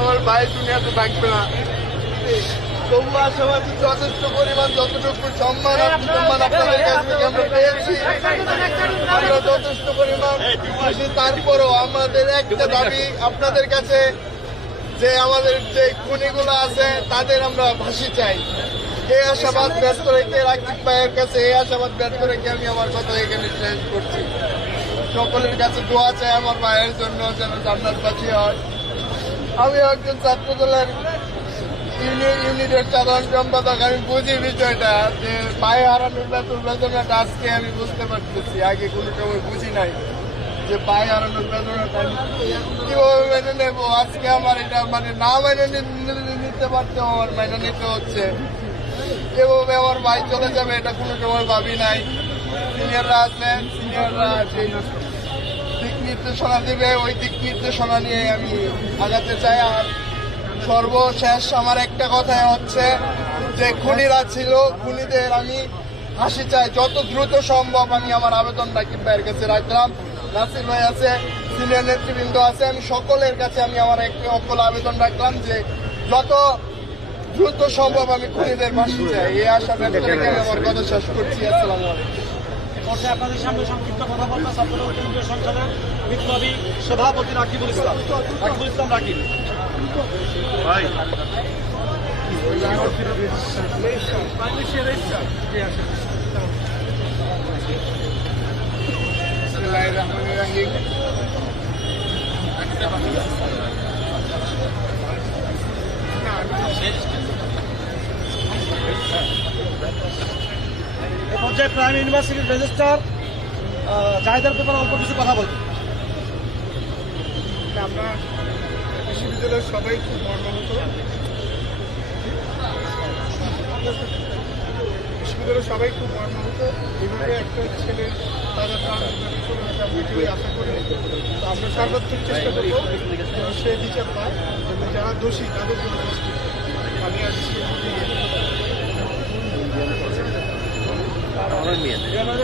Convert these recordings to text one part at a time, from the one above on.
আমার ভাই দুনিয়াতে থাকবে না, তবু আশাবাদী যথেষ্ট পরিমাণ যতটুকু সম্মান আপনাদের কাছ থেকে আমরা পেয়েছি, আমরা যথেষ্ট পরিমাণ খুশি। তারপরও আমাদের একটা দাবি আপনাদের কাছে, যে আমাদের যে খুনিগুলো আছে তাদের আমরা ফাঁসি চাই। এই আশাবাদ ব্যর্থ রেখে রাকিব ভাইয়ের কাছে এই আশাবাদ ব্যর্থ রেখে আমি আমার কথা এখানে শেষ করছি। সকলের কাছে দোয়া চাই আমার ভাইয়ের জন্য যেন জান্নাতবাসী হয়। আমি একজন ছাত্র দলের ইউনিটের সাধারণ সম্পাদক, আমি বুঝি বিষয়টা যে ভাই হারানোর বেদনাটা আজকে আমি বুঝতে পারতেছি। আগে কোনো সময় বুঝি নাই যে ভাই হারানোর বেদনাটা কিভাবে মেনে নেবো। আজকে আমার এটা মানে না মেনে নিতে পারতেও আমার মেনে নিতে হচ্ছে। এভাবে আমার ভাই চলে যাবে এটা কোনো সময় ভাবি নাই। সিনিয়ররা আছেন, সিনিয়ররা দিক নির্দেশনা দিবে, ওই দিক নির্দেশনা নিয়ে আমি আগাতে চাই। আর সর্বশেষ আমার একটা কথাই হচ্ছে যে খুনিরা ছিল, খুনিদের আমি ফাঁসি চাই যত দ্রুত সম্ভব। আমি আমার আবেদন রাকিব ভাইয়ের কাছে রাখলাম, নাসির ভাই আছে, সিনিয়র নেতৃবৃন্দ আছে, আমি সকলের কাছে আমি আমার একটি অকল আবেদন রাখলাম যে যত দ্রুত সম্ভব আমি খুনিদের ফাঁসি চাই। এই আশা ব্যক্ত রেখে আমি আমার কথা শেষ করছি। আসসালামু আলাইকুম। আপনাদের সামনে সংক্ষিপ্ত কথা বলবেন ছাত্রদল কেন্দ্রীয় সংসদের বিপ্লবী সভাপতি রাকিবুল ইসলাম। রাকিব ভাই, এ পর্যায়ে প্রাইম ইউনিভার্সিটির রেজিস্ট্রার জাহিদার ব্যাপারে অল্প কিছু কথা বলবেন। আমরা বিশ্ববিদ্যালয়ের সবাই খুব মর্মাহত। বিশ্ববিদ্যালয়ের সবাই খুব মর্মাহত। এভাবে একটা ছেলে তাদের আশা করে আমরা সর্বাত্মক চেষ্টা করবো সে বিচার পায়, যারা দোষী তাদের জন্য আমি আসছি।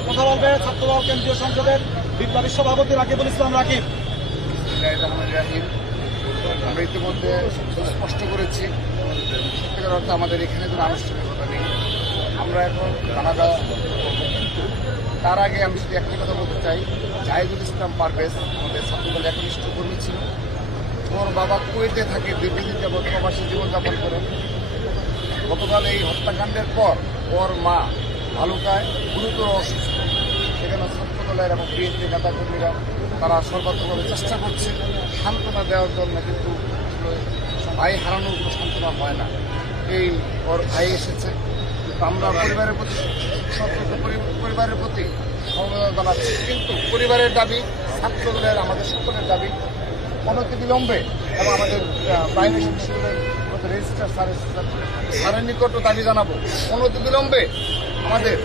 কথা বলবে ছাত্রদল কেন্দ্রীয় সংসদের বিপ্লবী সভাপতি রাকিবুল ইসলাম রাকিব। আমরা ইতিমধ্যে স্পষ্ট করেছি সত্যিকার অর্থে আমাদের এখানে কোনো আনুষ্ঠানিকতা নেই। আমরা এখন কানাডা, তার আগে আমি শুধু একটি কথা বলতে চাই, জাহিদুল ইসলাম পারভেজ আমাদের ছাত্রদল একনিষ্ঠ কর্মী ছিল। ওর বাবা কুয়েতে থাকে, দীর্ঘদিন যাবৎ প্রবাসী জীবনযাপন করেন। গতকাল এই হত্যাকাণ্ডের পর ওর মা ভালুকায় গুরুতর অসুস্থ। সেখানে ছাত্রদলের এবং বিএনপি নেতাকর্মীরা তারা সর্বাত্মকভাবে চেষ্টা করছে সান্ত্বনা দেওয়ার জন্য, কিন্তু ভাই হারানোর কোনো সান্ত্বনা হয় না। এই ওর ভাই এসেছে, আমরা পরিবারের প্রতি পরিবারের প্রতি সমবেদনা জানাচ্ছি। কিন্তু পরিবারের দাবি, ছাত্রদলের আমাদের সকলের দাবি অনতিবিলম্বে এবং আমাদের প্রাইম বিশ্ববিদ্যালয়ের রেজিস্ট্রার স্যারের নিকটও দাবি জানাবো অনতিবিলম্বে আমাদের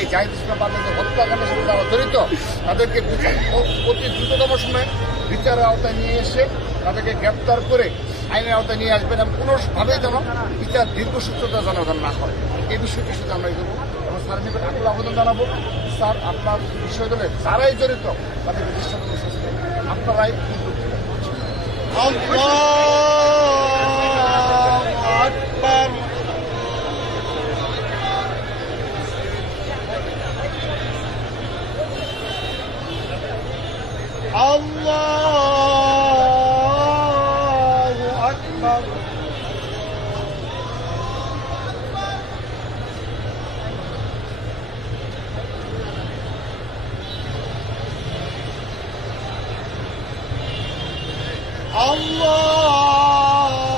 এই জাহিদ ইসলাম পারভেজের হত্যাকাণ্ডের সাথে যারা জড়িত তাদেরকে অতি দ্রুততম সময়ে বিচারের আওতায় নিয়ে এসে তাদেরকে গ্রেপ্তার করে আইনের আওতায় নিয়ে আসবেন এবং কোনোভাবেই যেন বিচার দীর্ঘসূত্রতা যেন না হয়, এই বিষয়টির সাথে আমরা এগোবো এবং স্যারের নিকট আকুল আবেদন জানাবো। স্যার, আপনার বিশ্ববিদ্যালয়ে যারাই জড়িত তাদেরকে দৃষ্টান্তমূলক শাস্তি দেন, আপনারাই আল্লাহু আকবার।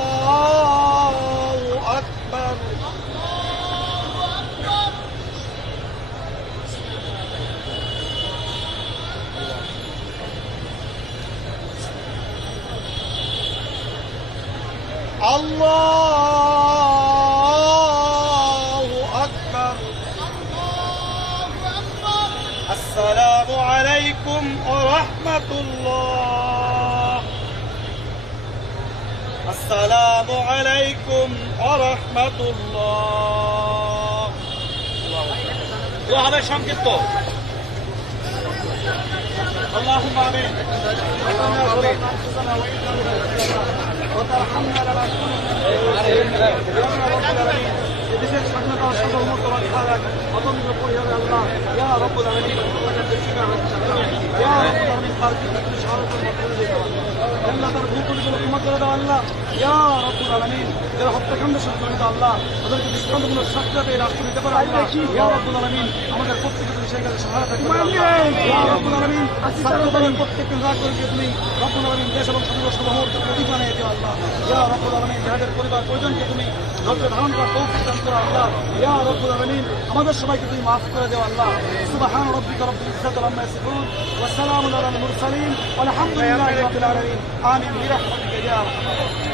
আল্লাহু আকবার। আল্লাহু আকবার। আসসালামু আলাইকুম ওয়া রাহমাতুল্লাহ। আসসালামু আলাইকুম ওয়া রাহমাতুল্লাহ। দোয়া হবে সংক্ষিপ্ত। আল্লাহুম্মা আমিন। وترحمنا على দেশের স্বাধীনতা সার্বভৌমত্ব রক্ষা রাখ অতন্ত্র পরিহারে আল্লাহ ইয়া রব্বুল আলামিন ইয়া রব্বুল আলামিন পার্কে সাহায্য করে দিতে আল্লাহ তার ভুলগুলো ক্ষমা করে দাও আল্লাহ ইয়া রব্বুল আলামিন যারা হত্যাকাণ্ড সংঘটিত আল্লাহ তাদেরকে দৃষ্টান্তমূলক শাস্তি এই রাষ্ট্র দিতে পারে আল্লাহ ইয়া রব্বুল আলামিন আমাদের প্রত্যেকের সেই কাজে সহায়তা করবে ইয়া রব্বুল আলামিন ছাত্রদলের প্রত্যেককে রাগ করে দিয়ে তুমি রব্বুল আলামিন দেশ এবং সমাজের সর্বমূর্ত প্রতীক বানিয়ে দিও আল্লাহ ইয়া রব্বুল আলামিন যাদের পরিবার পরিজনকে তুমি ধৈর্য ধারণ করার তৌফিক দান করো আল্লাহ ইয়া রব্বুল আলামিন আমাদের সবাইকে তুমি মাফ করে দাও আল্লাহ সুবহান রাব্বিকা রাব্বিল ইজ্জাতি আম্মা ইয়াসিফুন ওয়া সালামুন আলাল মুরসালিন ওয়া আলহামদুলিল্লাহি রাব্বিল আলামিন আমিন বিরহমাতিকা ইয়া আরহামার রাহিমিন